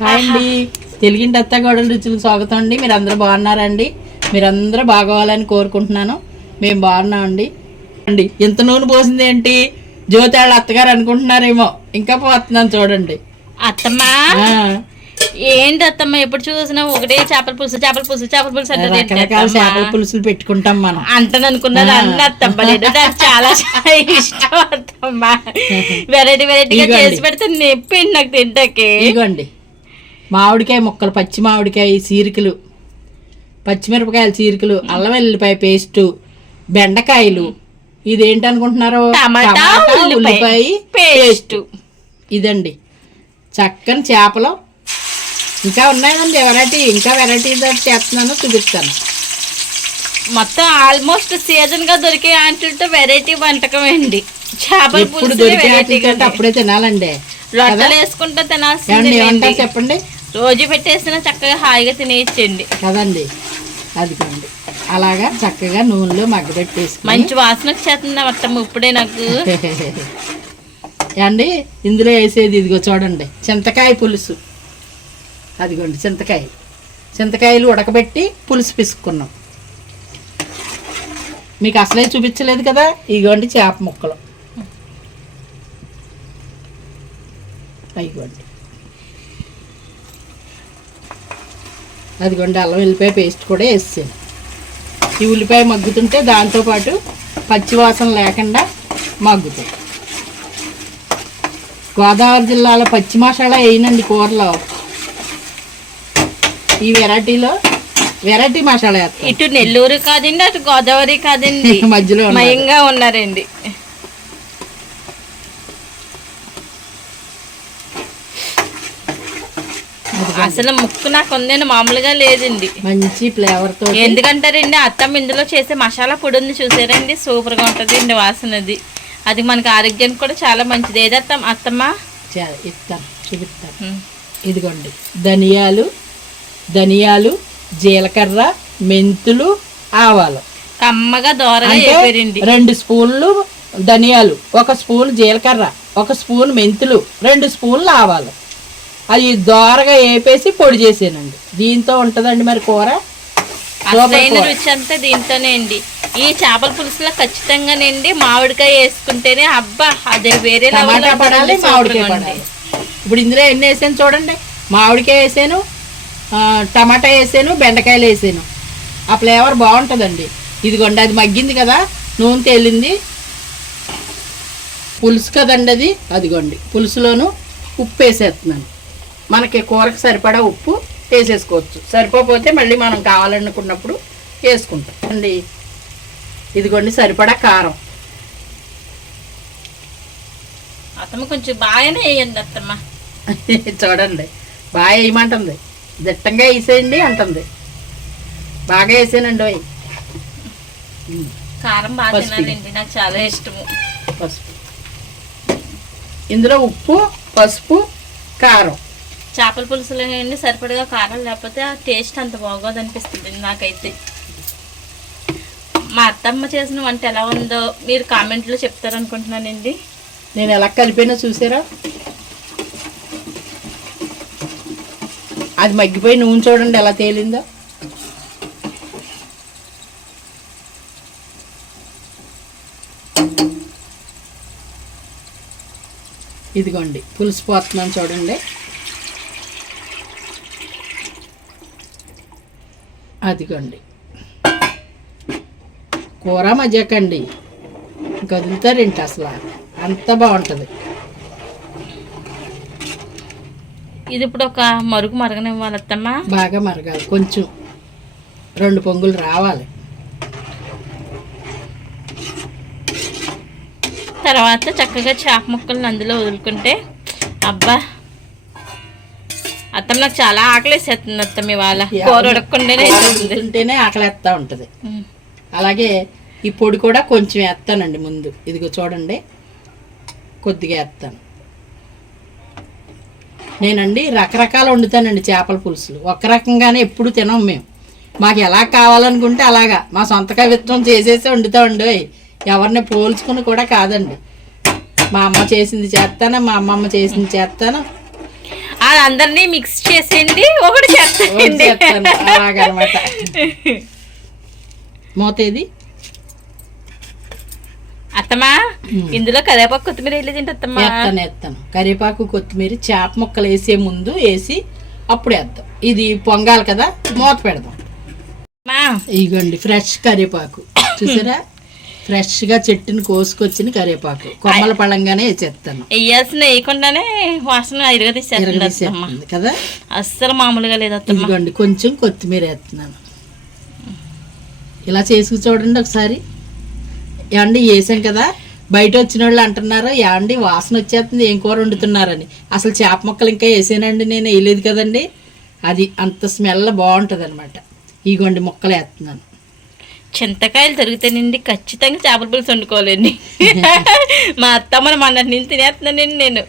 Hi అండి. తెలుగింటి అత్తగోడల రుచులకు స్వాగతం అండి. మీరు అందరూ బాగున్నారండి? మీరందరూ బాగోవాలని కోరుకుంటున్నాను. మేము బాగున్నామండి అండి. ఇంత నూనె పోసింది ఏంటి? జ్యోతి వాళ్ళ అత్తగారు అనుకుంటున్నారేమో. ఇంకా పోతున్నాను చూడండి. అత్తమ్మా? ఏంటి అత్తమ్మ ఎప్పుడు చూసినా ఒకటే చేపల పులుసు చేపల పులుసు చేపల పులుసు అంటే రకరకాల చేపల పులుసులు పెట్టుకుంటాం మనం. అంటను అనుకున్నది అన్న అత్తమ్మ నాకు చాలా చాలా ఇష్టం అత్తమ్మ. వెరైటీ వెరైటీగా. చేసి పెడితే నెప్పిండి నాకు తింటాకి. ఇదిగోండి మామిడికాయ ముక్కలు పచ్చి మామిడికాయ చీరికలు పచ్చిమిరపకాయల చీరికలు అల్లం వెల్లిపాయ పేస్టు బెండకాయలు. ఇదేంటి అనుకుంటున్నారు? ఉల్లిపాయ పేస్ట్. ఇదండి. చక్కని చేపలు. ఇంకా ఉన్నాయండి వెరైటీ. ఇంకా వెరైటీ చేస్తున్నాను చూపిస్తాను. మొత్తం ఆల్మోస్ట్ సీజన్గా దొరికే ఆంటీలతో వెరైటీ వంటకం అండి. చేపల పులుసు అప్పుడే తినాలండి. రొట్టెలు వేసుకుంటా తినాల్సింది చెప్పండి? రోజు పెట్టేసిన చక్కగా హాయిగా తినేయచ్చండి. కదండి అదిగోండి. అలాగా చక్కగా నూనెలో మగ్గబెట్టేసుకుని మంచి వాసన వచ్చేస్తుంది అత్తమ్మ ఇప్పుడే నాకు. అండి ఇందులో వేసేది ఇదిగో చూడండి. చింతకాయ పులుసు. అదిగోండి చింతకాయ. చింతకాయలు ఉడకబెట్టి పులుసు పిసుకున్నాం మీకు అసలే చూపించలేదు కదా? ఇదిగోండి చేప ముక్కలు. అయిగోండి అదిగోండి అల్లం వెల్లిపాయ పేస్ట్ కూడా వేసాను ఈ ఉల్లిపాయ మగ్గుతుంటే దాంతోపాటు పచ్చివాసన లేకుండా మగ్గుతుంది గోదావరి జిల్లాలో పచ్చి మసాలా వేయనండి కూరలో. ఈ వెరైటీలో వెరైటీ మసాలా ఇటు నెల్లూరు కాదండి అటు గోదావరి కాదండి. మధ్యలో. మయంగా ఉన్నారండి. అసలు ముక్కు నాకు ఉందని మామూలుగా లేదండి. మంచి ఫ్లేవర్తో ఎందుకంటారండి అత్తమ్మ ఇందులో చేసే మసాలా పొడి ఉంది చూసారండి సూపర్గా ఉంటది అండి వాసనది. అది మనకి ఆరోగ్యానికి కూడా చాలా మంచిది. ఏదత్తం అత్తమ్మ? చా- ఇస్తాను చూపిస్తాను ఉమ్. ఇదిగోండి. ధనియాలు ధనియాలు జీలకర్ర మెంతులు ఆవాలు. కమ్మగా దోరగా వేపారండి. రెండు స్పూన్లు ధనియాలు ఒక స్పూన్ జీలకర్ర ఒక స్పూన్ మెంతులు రెండు స్పూన్లు ఆవాలు. అది దోరగా వేపేసి పొడి చేసానండి. దీంతో ఉంటుందండి మరి కూర? అసలైన. రుచి అంతా దీంతోనే అండి. ఈ చేపల పులుసులో ఖచ్చితంగానండి మామిడికాయ వేసుకుంటేనే అబ్బా అదే వేరే టమాటా పడాలి మామిడికాయ పడాలి. ఇప్పుడు ఇందులో ఎన్ని వేసాను చూడండి. మామిడికాయ వేసాను టమాటా వేసాను బెండకాయలు వేసాను. ఆ ఫ్లేవర్ బాగుంటుందండి. ఇదిగోండి అది మగ్గింది కదా నూనె తేలింది. పులుసు కదండి అది? అదిగోండి పులుసులోను ఉప్పు వేసేస్తున్నాను. మనకి కూరకు సరిపడా ఉప్పు వేసేసుకోవచ్చు. సరిపోతే మళ్ళీ మనం కావాలనుకున్నప్పుడు వేసుకుంటాం. అండి ఇదిగోండి సరిపడా కారం. అత్తమ్మ కొంచెం బాగానే వేయండి అత్తమ్మ. చూడండి బాగా వేయమంటుంది. దిట్టంగా వేసేయండి అంటుంది. బాగా వేసానండి కారం బాగా. తినాలండి నాకు చాలా ఇష్టము. పసుపు. ఇందులో ఉప్పు పసుపు కారం. చేపల పులుసులో అండి సరిపడగా కారం లేకపోతే ఆ టేస్ట్ అంత బాగోదు అనిపిస్తుంది నాకైతే. మా అత్తమ్మ చేసిన వంట ఎలా ఉందో మీరు కామెంట్లో చెప్తారనుకుంటున్నానండి. నేను ఎలా కలిపానో చూసారా? అది మగ్గిపోయి నూనె చూడండి ఎలా తేలిందో. ఇదిగోండి పులుసు పోతున్నాను చూడండి. అదిగోండి. కూర మజ్జకండి. కదులుతారేంటి అసలు. అంత బాగుంటుంది. ఇది ఇప్పుడు ఒక మరుగు మరగనివ్వాలి అత్తమ్మ. బాగా మరగాలి. కొంచెం రెండు పొంగులు రావాలి. తర్వాత చక్కగా చేప ముక్కలను అందులో వదులుకుంటే అబ్బా అత్తమ్మ నాకు చాలా ఆకలేసేస్తుంది అత్తమ్మ ఇవాళ. కూర. తింటేనే ఆకలేస్తా ఉంటుంది. అలాగే ఈ పొడి కూడా కొంచెం వేస్తానండి ముందు. ఇదిగో చూడండి. కొద్దిగా వేస్తాను. నేనండి రకరకాలు వండుతానండి చేపల పులుసులు. ఒక రకంగానే ఎప్పుడు తినం మేము. మాకు ఎలా కావాలనుకుంటే అలాగా. మా సొంత కవిత్వం చేసేసి వండుతామండి ఎవరిని పోల్చుకుని కూడా కాదండి. మా అమ్మ చేసింది చేస్తాను మా అమ్మమ్మ చేసింది చేస్తాను. అందరినీ మిక్స్ చేసేయండి ఒకటి చేస్తాయండి. వచ్చేస్తాను. అలాగనమాట. మూత ఏది? అత్తమ్మా ఇందులో కరివేపాకు కొత్తిమీర వేయలేదండి అత్తమ్మా? వేస్తాను వేస్తాను కరివేపాకు కొత్తిమీర చేప ముక్కలు వేసే ముందు వేసి అప్పుడు వేద్దాం. ఇది పొంగాలి కదా మూత పెడదాం. ఇగోండి ఫ్రెష్ కరివేపాకు. చూసారా? ఫ్రెష్గా చెట్టుని కోసుకొచ్చిన కరివేపాకు. కొమ్మల పళ్ళంగానే వేసేస్తాను వేయాల్సిన వేయకుండానే వాసన ఇరగదీసేస్తుంది కదా? అస్సలు మామూలుగా లేదు ఇదిగోండి కొంచెం కొత్తిమీర వేస్తున్నాను. ఇలా చేసుకు చూడండి ఒకసారి. ఏమండి వేసాం కదా? బయట వచ్చిన వాళ్ళు అంటున్నారు ఏమండి వాసన వచ్చేస్తుంది ఏం కూర వండుతున్నారని. అసలు చేప ముక్కలు ఇంకా వేసానండి నేను వేయలేదు కదండి. అది అంత స్మెల్ బాగుంటుంది అనమాట ఇగోండి ముక్కలు వేస్తున్నాను. చింతకాయలు దొరుకుతానండి ఖచ్చితంగా చేపల పులుసు వండుకోవాలండి మా అత్తమ్మని మొన్నటి నుంచి తినేస్తున్నానండి నేను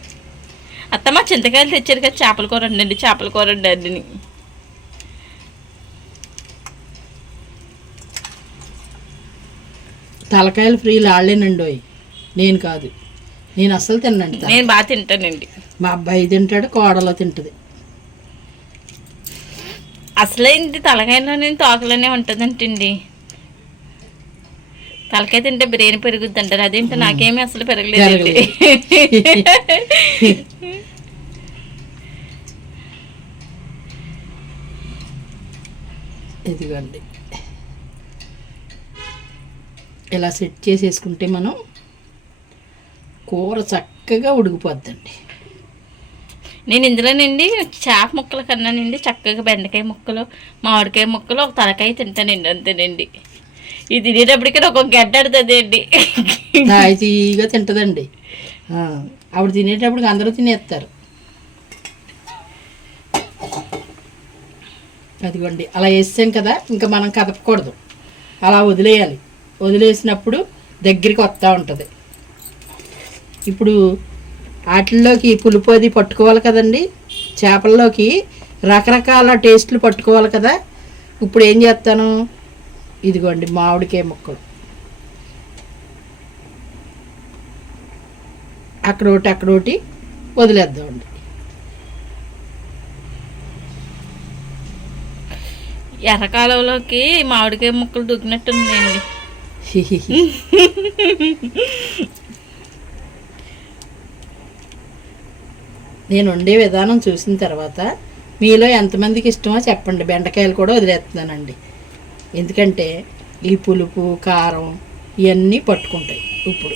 అత్తమ్మ చింతకాయలు తెచ్చారు కదా చేపల కూర వండండి చేపల కూర వండండి. తలకాయలు ఫ్రీ లాళ్ళేనండి ఓయ్. నేను కాదు నేను అస్సలు తినండి. నేను బాగా తింటానండి మా అబ్బాయి తింటాడు కోడలో తింటుంది అసలే ఇంటి తలకాయలో నేను తోకలోనే ఉంటుందంటండి తలకాయ తింటే బ్రెయిన్ పెరుగుద్ది అంటారు అదేంటో నాకేమీ అసలు పెరగలేదండి ఇదిగోండి. ఇలా సెట్ చేసేసుకుంటే మనం కూర చక్కగా ఉడికిపోద్దండి. నేను ఇందులోనండి చేప ముక్కల కన్నానండి చక్కగా బెండకాయ ముక్కలు మామిడికాయ ముక్కలు ఒక తలకాయ తింటానండి అంతేనండి. ఇది తినేటప్పటికీ ఒక గడ్డడుతుంది అండి. తీగా తింటదండి. ఆ, ఆవిడ తినేటప్పుడు అందరూ తినేస్తారు. అదిగోండి అలా వేసాం కదా ఇంకా మనం కదపకూడదు. అలా వదిలేయాలి. వదిలేసినప్పుడు దగ్గరికి వస్తూ ఉంటుంది. ఇప్పుడు వాటిల్లోకి పులుపు అది పట్టుకోవాలి కదండి. చేపల్లోకి రకరకాల టేస్ట్లు పట్టుకోవాలి కదా. ఇప్పుడు ఏం చేస్తాను? ఇదిగోండి మామిడికాయ ముక్కలు. అక్కడ ఒకటి అక్కడ ఒకటి వదిలేద్దామండి. ఎర్రకాలంలోకి మామిడికాయ ముక్కలు దూకినట్టుందండి నేను వండే విధానం చూసిన తర్వాత మీలో ఎంతమందికి ఇష్టమో చెప్పండి. బెండకాయలు కూడా వదిలేస్తున్నానండి. ఎందుకంటే ఈ పులుపు కారం ఇవన్నీ పట్టుకుంటాయి ఇప్పుడు.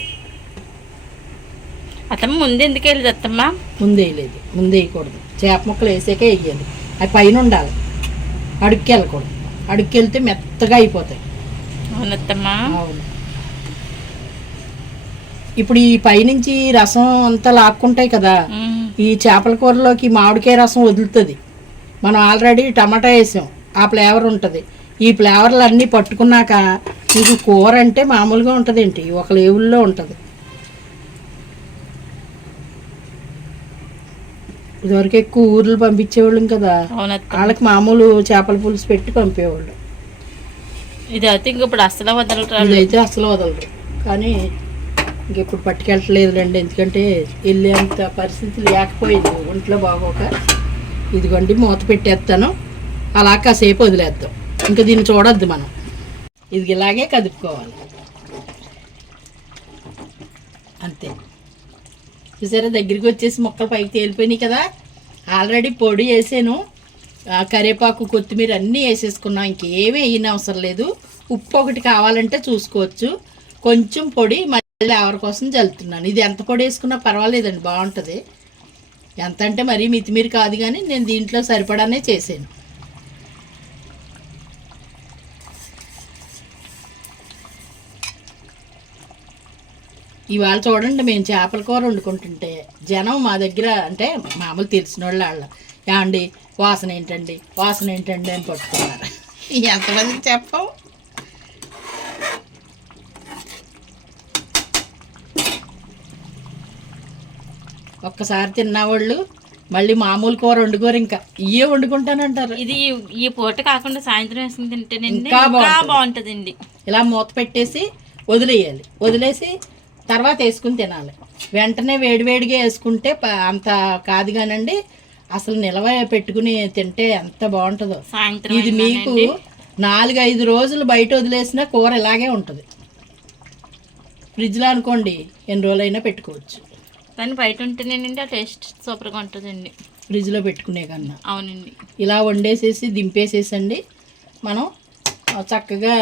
అతమ్మ ముందు ఎందుకు వెళ్ళదు అత్తమ్మ? ముందేయలేదు ముందేయకూడదు చేప ముక్కలు వేసాకే వేయాలి. అవి పైన ఉండాలి. అడుక్కి వెళ్ళకూడదు. అడుక్కి వెళ్తే మెత్తగా అయిపోతాయి. అవునత్తమ్మ అవును. ఇప్పుడు ఈ పైనుంచి రసం అంతా లాక్కుంటాయి కదా. ఈ చేపల కూరలోకి మామిడికాయ రసం వదులుతుంది. మనం ఆల్రెడీ టమాటా వేసాం. ఆ ఫ్లేవర్ ఉంటుంది. ఈ ఫ్లేవర్లు అన్నీ పట్టుకున్నాక మీకు కూర అంటే మామూలుగా ఉంటుంది ఏంటి ఒక లేవుల్లో ఉంటుంది. ఇదివరకు ఎక్కువ ఊర్లు పంపించేవాళ్ళం కదా. వాళ్ళకి మామూలు చేపల పులుసు పెట్టి పంపేవాళ్ళు. ఇది అయితే ఇంక ఇప్పుడు అస్సలు వదలరు ఇదైతే అసలు వదలరు. కానీ ఇంకెప్పుడు పట్టుకెళ్ళట్లేదులేండి ఎందుకంటే వెళ్ళేంత పరిస్థితి లేకపోయింది. ఒంట్లో బాగోక. ఇదిగోండి మూత పెట్టేస్తాను. అలా కాసేపు వదిలేద్దాం. ఇంకా దీన్ని చూడొద్దు మనం. ఇది ఇలాగే కదుపుకోవాలి. అంతే. చూసారా దగ్గరికి వచ్చేసి మొక్కలు పైకి తేలిపోయినాయి కదా. ఆల్రెడీ పొడి వేసాను. కరివేపాకు కొత్తిమీర అన్నీ వేసేసుకున్నాం. ఇంకేమీ వేయని అవసరం లేదు. ఉప్పు ఒకటి కావాలంటే చూసుకోవచ్చు. కొంచెం పొడి మళ్ళీ ఆవర కోసం జల్లుతున్నాను ఇది ఎంత పొడి వేసుకున్నా పర్వాలేదండి బాగుంటుంది. ఎంత అంటే మరీ మితిమీరి కాదు కానీ నేను దీంట్లో సరిపడానే చేసాను ఇవాళ చూడండి మేము చేపల కూర వండుకుంటుంటే జనం మా దగ్గర అంటే మామూలు తెలిసిన వాళ్ళు. వాళ్ళ ఏమండి వాసన ఏంటండి వాసన ఏంటండి అని పట్టుకున్నారు. ఎంతమందికి చెప్పం? ఒక్కసారి తిన్నవాళ్ళు మళ్ళీ మామూలు కూర వండుకోరు ఇంకా. ఇయే వండుకుంటానంటారు. ఇది ఈ- పూట కాకుండా సాయంత్రం వేసుకుని తింటేనండి ఇంకా ఇంకా బాగుంటది. బాగుంటుందండి. ఇలా మూత పెట్టేసి వదిలేయాలి. వదిలేసి తర్వాత వేసుకుని తినాలి. వెంటనే వేడివేడిగా వేసుకుంటే అంత కాదు కానండి అసలు నిలవ పెట్టుకుని తింటే ఎంత బాగుంటుందో. ఇది మీకు నాలుగు ఐదు రోజులు బయట వదిలేసిన కూర ఇలాగే ఉంటుంది. ఫ్రిడ్జ్లో అనుకోండి ఎన్ని రోజులైనా పెట్టుకోవచ్చు. కానీ బయట ఉంటేనేనండి ఆ టేస్ట్ సూపర్గా ఉంటుందండి. ఫ్రిడ్జ్లో పెట్టుకునే కన్నా. అవునండి. ఇలా వండేసేసి దింపేసేసండి. మనం చక్కగా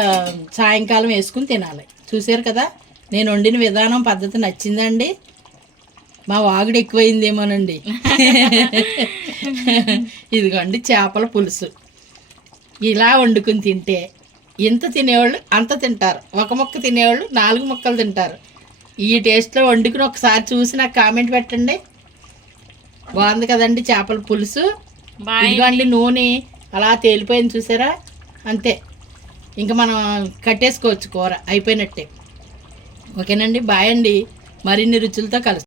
సాయంకాలం వేసుకుని తినాలి. చూసారు కదా? నేను వండిన విధానం పద్ధతి నచ్చిందండి. మా వాగుడు ఎక్కువైందేమోనండి. ఇదిగోండి చేపల పులుసు. ఇలా వండుకుని తింటే ఇంత తినేవాళ్ళు అంత తింటారు. ఒక ముక్క తినేవాళ్ళు నాలుగు ముక్కలు తింటారు. ఈ టేస్ట్లో వండుకుని ఒకసారి చూసి నాకు కామెంట్ పెట్టండి. బాగుంది కదండి చేపల పులుసు. ఇదిగోండి నూనె అలా తేలిపోయింది చూసారా? అంతే. ఇంకా మనం కట్టేసుకోవచ్చు కూర. అయిపోయినట్టే. ఓకేనండి బాయ్ అండి. మరిన్ని రుచులతో కలుస్తాం.